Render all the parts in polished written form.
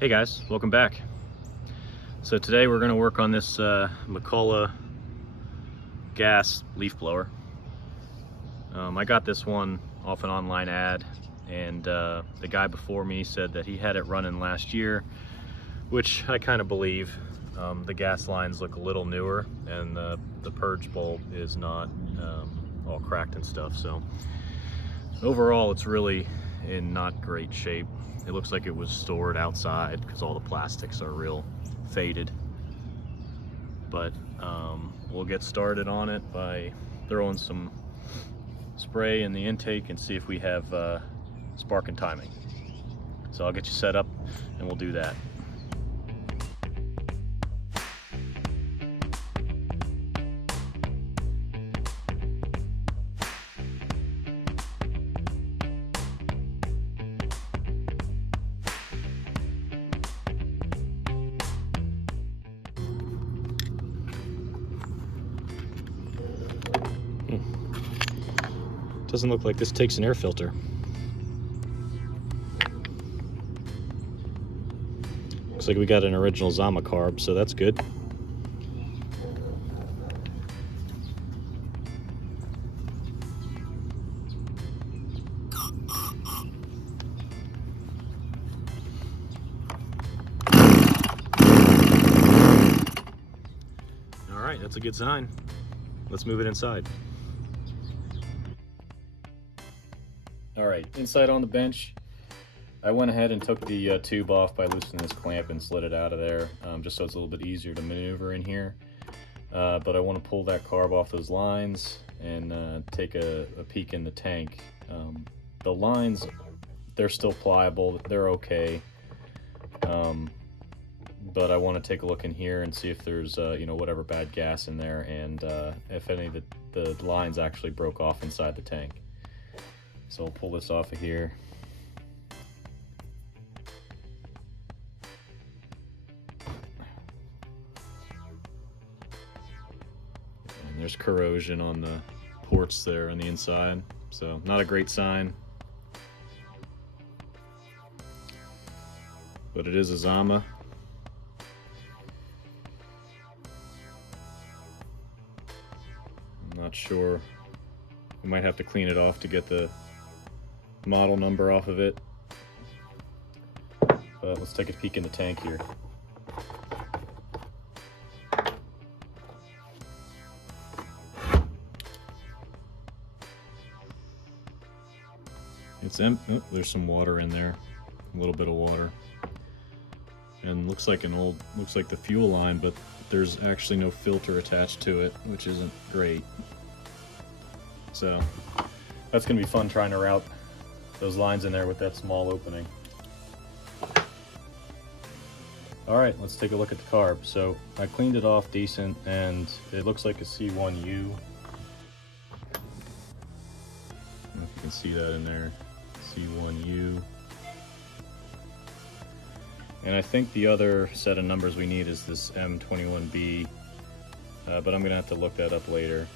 Hey guys, welcome back. So today we're going to work on this McCulloch gas leaf blower. I got this one off an online ad, and the guy before me said that he had it running last year, which I kind of believe. The gas lines look a little newer, and the purge bolt is not all cracked and stuff, so overall it's really in not great shape. It looks like it was stored outside because all the plastics are real faded. But we'll get started on it by throwing some spray in the intake and see if we have spark and timing. So I'll get you set up and we'll do that. Doesn't look like this takes an air filter. Looks like we got an original Zama carb, so that's good. All right, that's a good sign. Let's move it inside. All right, inside on the bench, I went ahead and took the tube off by loosening this clamp and slid it out of there, just so it's a little bit easier to maneuver in here. But I want to pull that carb off those lines and take a peek in the tank. The lines, they're still pliable, they're okay. But I want to take a look in here and see if there's whatever bad gas in there, and if any of the lines actually broke off inside the tank. So I'll pull this off of here. And there's corrosion on the ports there on the inside, so not a great sign. But it is a Zama. I'm not sure. We might have to clean it off to get the model number off of it. But let's take a peek in the tank here. It's empty. Oh, there's some water in there, a little bit of water, and looks like the fuel line, but there's actually no filter attached to it, which isn't great. So that's gonna be fun trying to route those lines in there with that small opening. All right, let's take a look at the carb. So I cleaned it off decent, and it looks like a C1U. I don't know if you can see that in there, C1U. And I think the other set of numbers we need is this M21B, but I'm gonna have to look that up later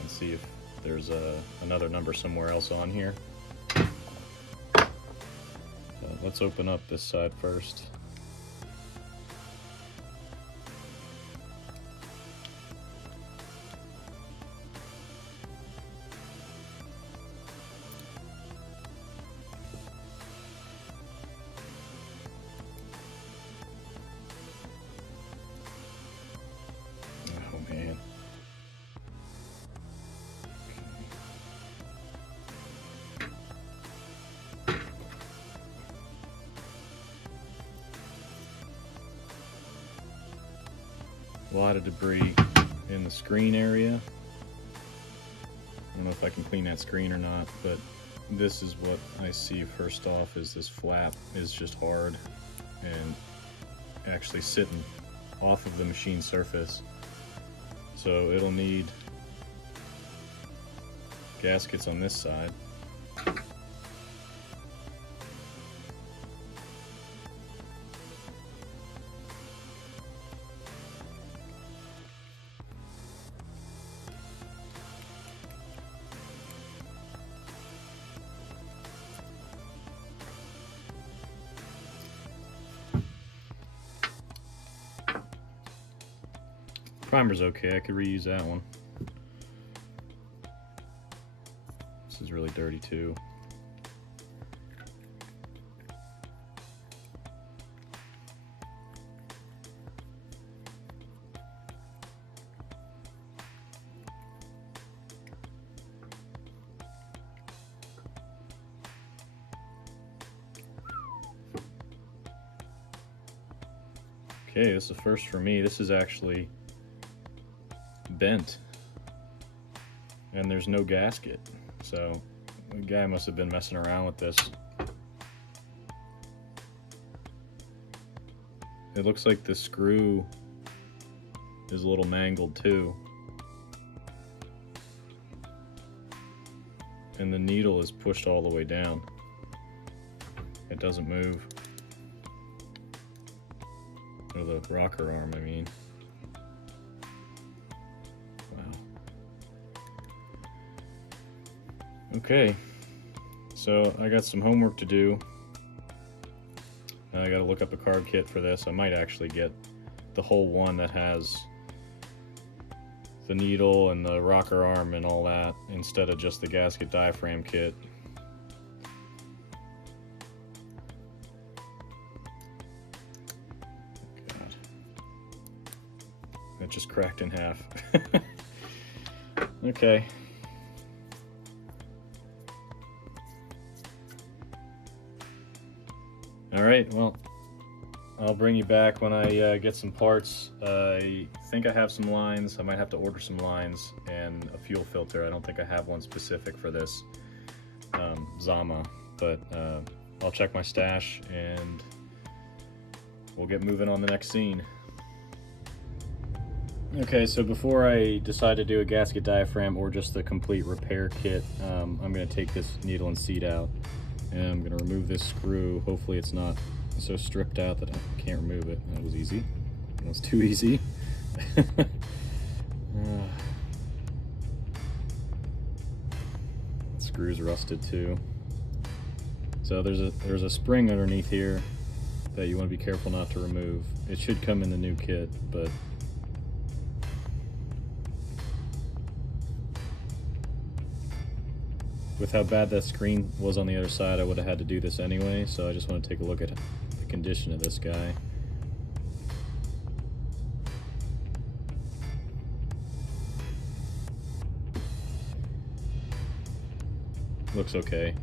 and see if there's another number somewhere else on here. Let's open up this side first. Oh man. A lot of debris in the screen area. I don't know if I can clean that screen or not, but this is what I see first off, is this flap is just hard and actually sitting off of the machine surface. So it'll need gaskets on this side. Primer's okay, I could reuse that one. This is really dirty too. Okay, this is the first for me. This is actually bent, and there's no gasket, so the guy must have been messing around with this. It looks like the screw is a little mangled too, and the needle is pushed all the way down. It doesn't move. Or the rocker arm, I mean. Wow. Okay, so I got some homework to do. I gotta look up a carb kit for this. I might actually get the whole one that has the needle and the rocker arm and all that, instead of just the gasket diaphragm kit. It just cracked in half. Okay. All right, well, I'll bring you back when I get some parts. I think I have some lines. I might have to order some lines and a fuel filter. I don't think I have one specific for this Zama, but I'll check my stash and we'll get moving on the next scene. Okay, so before I decide to do a gasket diaphragm or just the complete repair kit, I'm going to take this needle and seat out, and I'm going to remove this screw. Hopefully it's not so stripped out that I can't remove it. That was easy. That was too easy. Screw's rusted too. So there's a spring underneath here that you want to be careful not to remove. It should come in the new kit, but with how bad that screen was on the other side, I would have had to do this anyway, so I just want to take a look at the condition of this guy. Looks okay.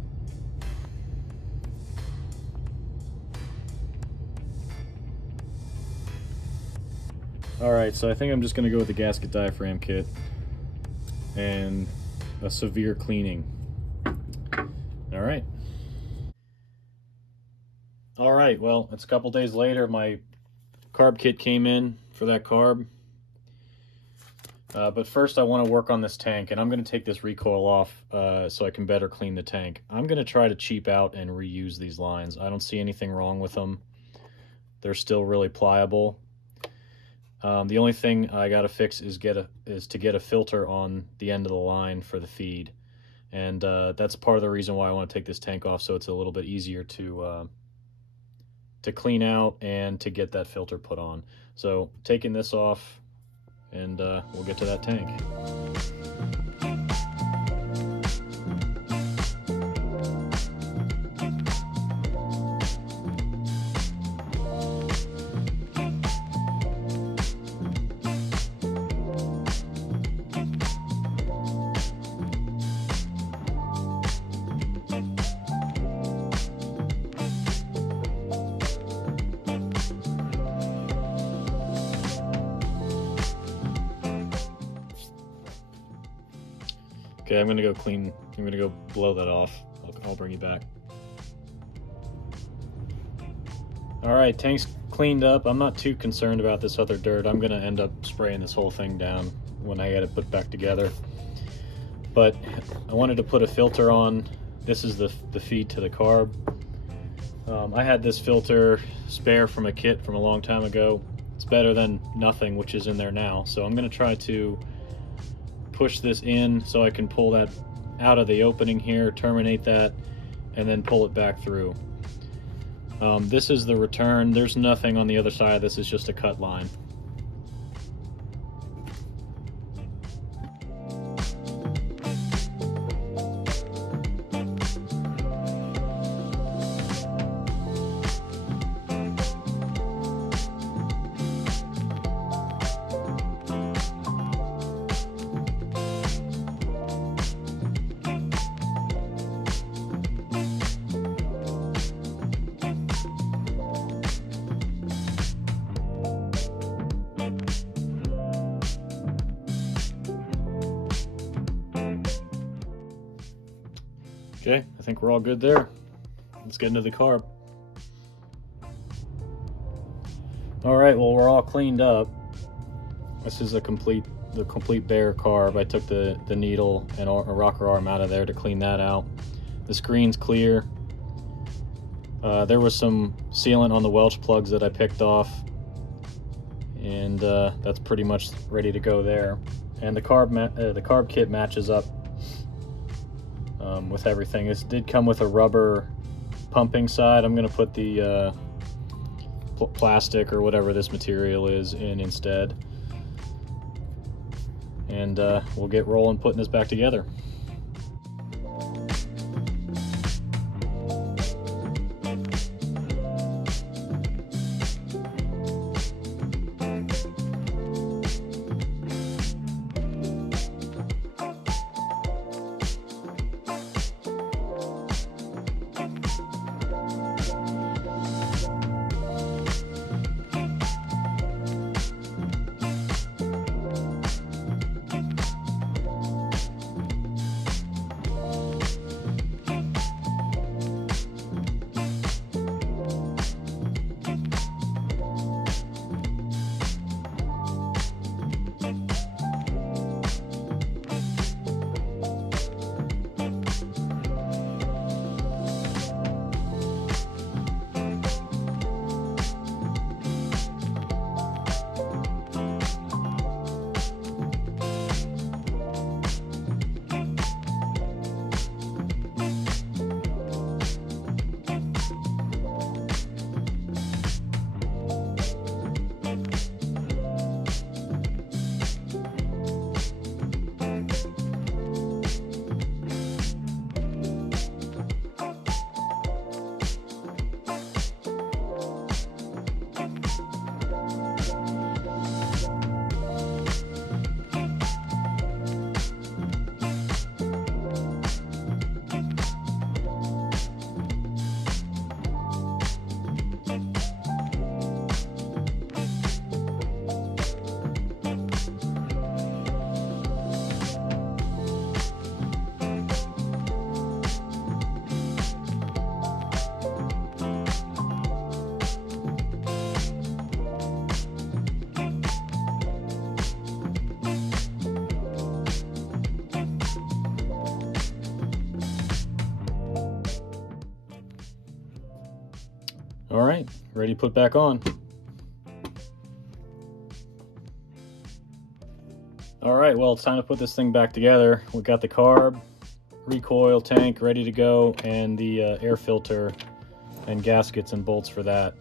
Alright, so I think I'm just going to go with the gasket diaphragm kit and a severe cleaning. Alright. Alright, well, it's a couple days later. My carb kit came in for that carb. But first I want to work on this tank, and I'm going to take this recoil off so I can better clean the tank. I'm going to try to cheap out and reuse these lines. I don't see anything wrong with them. They're still really pliable. The only thing I got to fix is to get a filter on the end of the line for the feed. And that's part of the reason why I want to take this tank off, so it's a little bit easier to clean out and to get that filter put on. So taking this off, and we'll get to that tank. Okay, I'm gonna go blow that off. I'll bring you back. All right, tank's cleaned up. I'm not too concerned about this other dirt. I'm gonna end up spraying this whole thing down when I get it put back together. But I wanted to put a filter on. This is the feed to the carb. I had this filter spare from a kit from a long time ago. It's better than nothing, which is in there now. So I'm gonna try to push this in so I can pull that out of the opening here, terminate that, and then pull it back through. This is the return. There's nothing on the other side. This is just a cut line. Okay, I think we're all good there. Let's get into the carb. All right, well, we're all cleaned up. This is the complete bare carb. I took the needle and a rocker arm out of there to clean that out. The screen's clear. There was some sealant on the Welch plugs that I picked off, and that's pretty much ready to go there. And the carb kit matches up with everything. This did come with a rubber pumping side. I'm going to put the plastic or whatever this material is in instead, and we'll get rolling putting this back together. All right, ready to put back on. All right, well, it's time to put this thing back together. We got the carb, recoil tank ready to go, and the air filter and gaskets and bolts for that.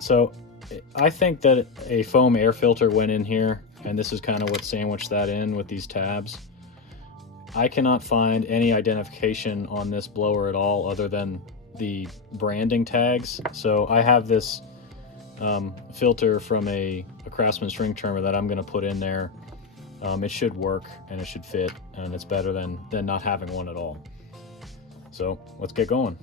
So I think that a foam air filter went in here, and this is kind of what sandwiched that in with these tabs. I cannot find any identification on this blower at all other than the branding tags. So I have this filter from a Craftsman string trimmer that I'm going to put in there. It should work and it should fit, and it's better than not having one at all. So let's get going.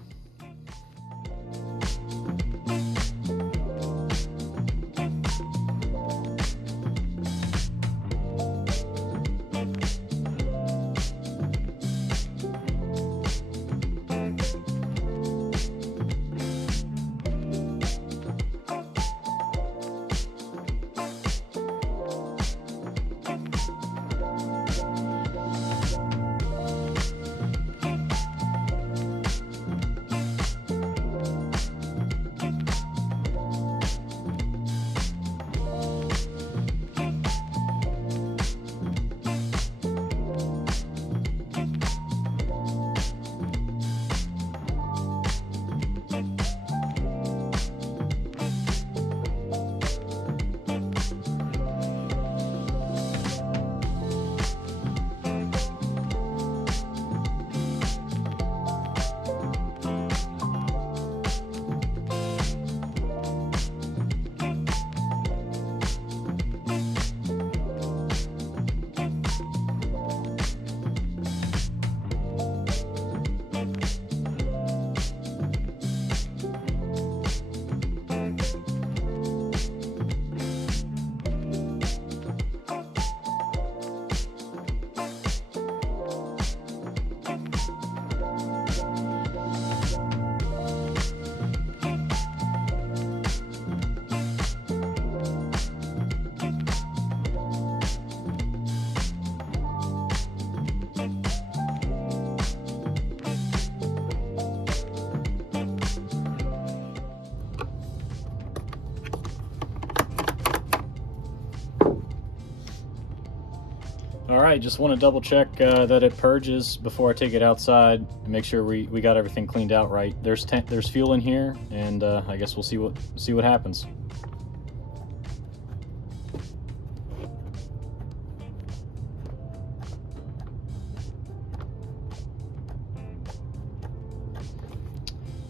right, just want to double check that it purges before I take it outside and make sure we got everything cleaned out right. There's fuel in here, and I guess we'll see what happens.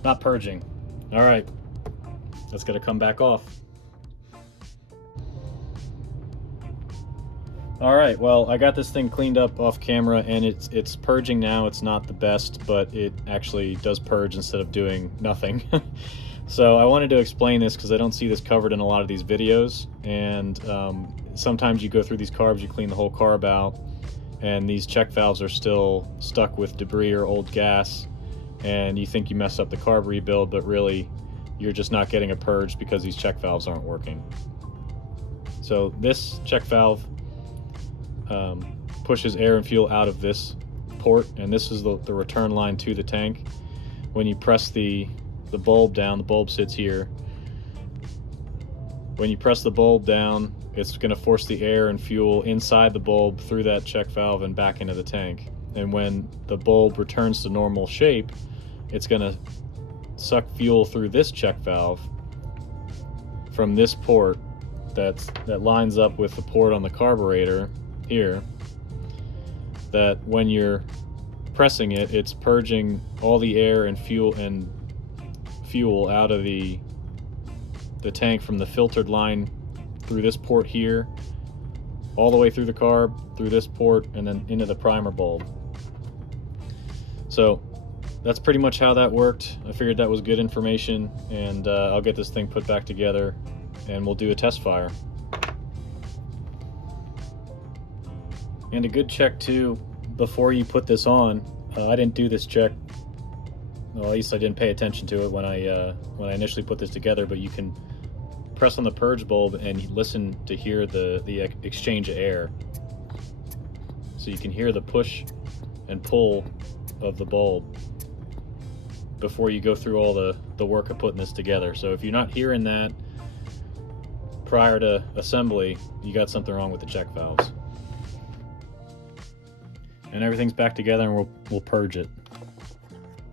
Not purging. All right, that's gonna come back off. All right, well, I got this thing cleaned up off camera, and it's purging now. It's not the best, but it actually does purge instead of doing nothing. So I wanted to explain this because I don't see this covered in a lot of these videos, and sometimes you go through these carbs, you clean the whole carb out, and these check valves are still stuck with debris or old gas, and you think you messed up the carb rebuild, but really you're just not getting a purge because these check valves aren't working. So this check valve pushes air and fuel out of this port, and this is the return line to the tank. When you press the bulb down, the bulb sits here. When you press the bulb down, it's going to force the air and fuel inside the bulb through that check valve and back into the tank. And when the bulb returns to normal shape, it's going to suck fuel through this check valve from this port that lines up with the port on the carburetor here, that when you're pressing it, it's purging all the air and fuel out of the tank from the filtered line through this port here, all the way through the carb, through this port, and then into the primer bulb. So that's pretty much how that worked. I figured that was good information, and I'll get this thing put back together and we'll do a test fire. And a good check too, before you put this on, I didn't do this check, well, at least I didn't pay attention to it when I initially put this together, but you can press on the purge bulb and listen to hear the exchange of air. So you can hear the push and pull of the bulb before you go through all the work of putting this together. So if you're not hearing that prior to assembly, you got something wrong with the check valves. And everything's back together, and we'll purge it.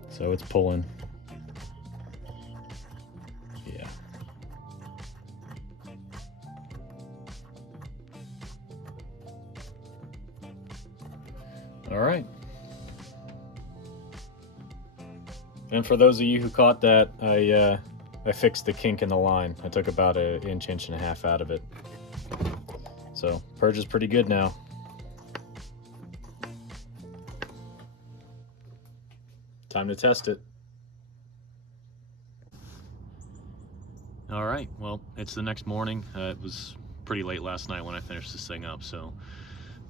So it's pulling. Yeah. All right. And for those of you who caught that, I fixed the kink in the line. I took about an inch and a half out of it. So purge is pretty good now. Time to test it. All right, well, it's the next morning. It was pretty late last night when I finished this thing up, so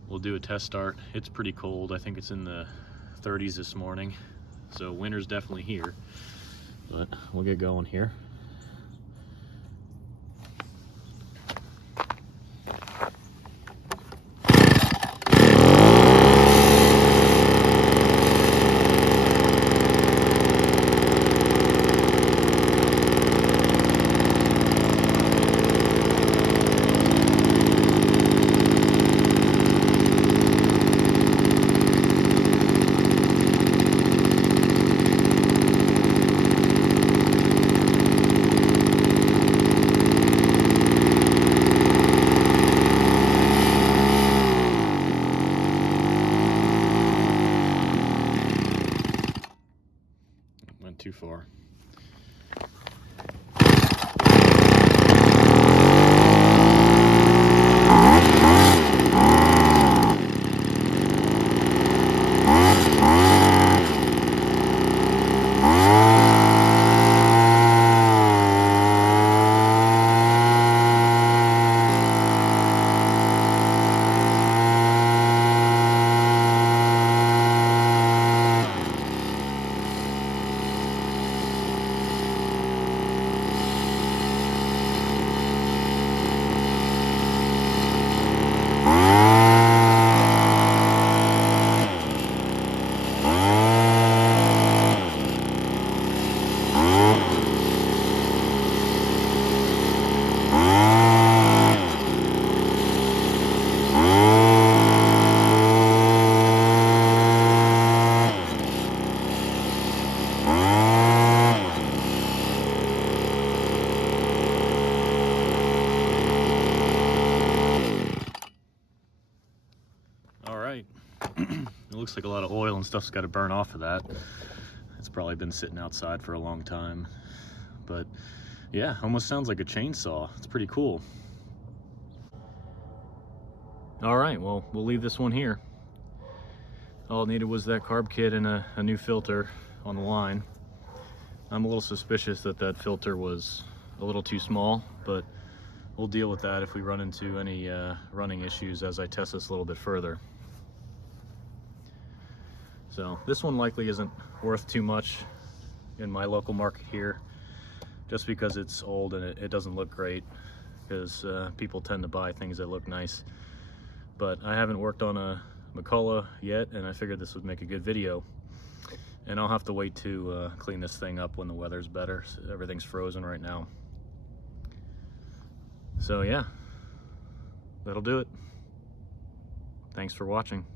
we'll do a test start. It's pretty cold. I think it's in the 30s this morning, so winter's definitely here, but we'll get going here. Went too far. like a lot of oil and stuff's got to burn off of that. It's probably been sitting outside for a long time. But yeah, almost sounds like a chainsaw. It's pretty cool. All right, well, we'll leave this one here. All it needed was that carb kit and a new filter on the line. I'm a little suspicious that that filter was a little too small, but we'll deal with that if we run into any running issues as I test this a little bit further. So this one likely isn't worth too much in my local market here, just because it's old and it doesn't look great, because people tend to buy things that look nice. But I haven't worked on a McCulloch yet, and I figured this would make a good video. And I'll have to wait to clean this thing up when the weather's better. So everything's frozen right now. So yeah, that'll do it. Thanks for watching.